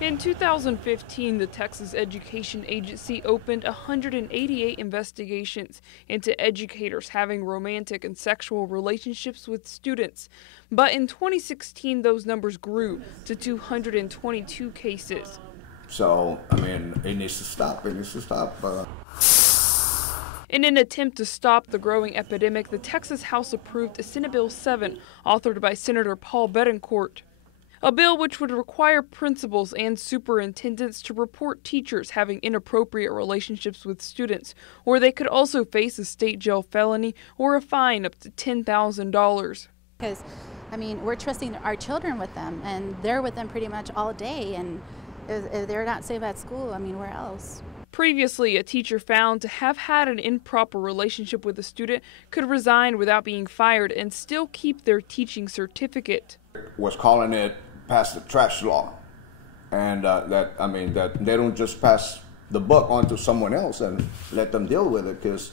In 2015, the Texas Education Agency opened 188 investigations into educators having romantic and sexual relationships with students. But in 2016, those numbers grew to 222 cases. So, I mean, it needs to stop. It needs to stop. In an attempt to stop the growing epidemic, the Texas House approved Senate Bill 7, authored by Senator Paul Bettencourt. A bill which would require principals and superintendents to report teachers having inappropriate relationships with students, or they could also face a state jail felony or a fine up to $10,000. Because, I mean, we're trusting our children with them, and they're with them pretty much all day, and if they're not safe at school, I mean, where else? Previously, a teacher found to have had an improper relationship with a student could resign without being fired and still keep their teaching certificate. Was calling it pass the trash law, and that they don't just pass the buck on to someone else and let them deal with it, because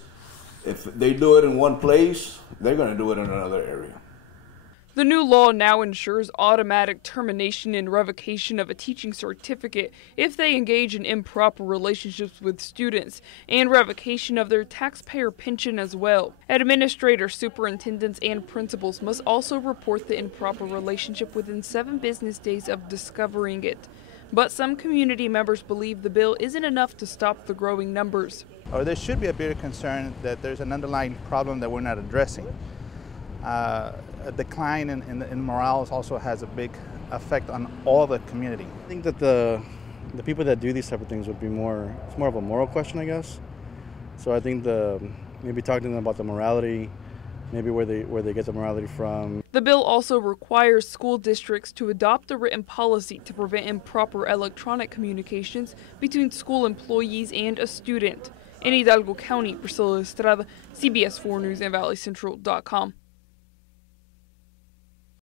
if they do it in one place, they're going to do it in another area. The new law now ensures automatic termination and revocation of a teaching certificate if they engage in improper relationships with students, and revocation of their taxpayer pension as well. Administrators, superintendents, and principals must also report the improper relationship within 7 business days of discovering it. But some community members believe the bill isn't enough to stop the growing numbers. Or there should be a bigger concern that there's an underlying problem that we're not addressing. A decline in morale also has a big effect on all the community. I think that the people that do these type of things would be it's more of a moral question, I guess. So I think maybe talking to them about the morality, maybe where they get the morality from. The bill also requires school districts to adopt a written policy to prevent improper electronic communications between school employees and a student. In Hidalgo County, Priscilla Estrada, CBS 4 News and ValleyCentral.com.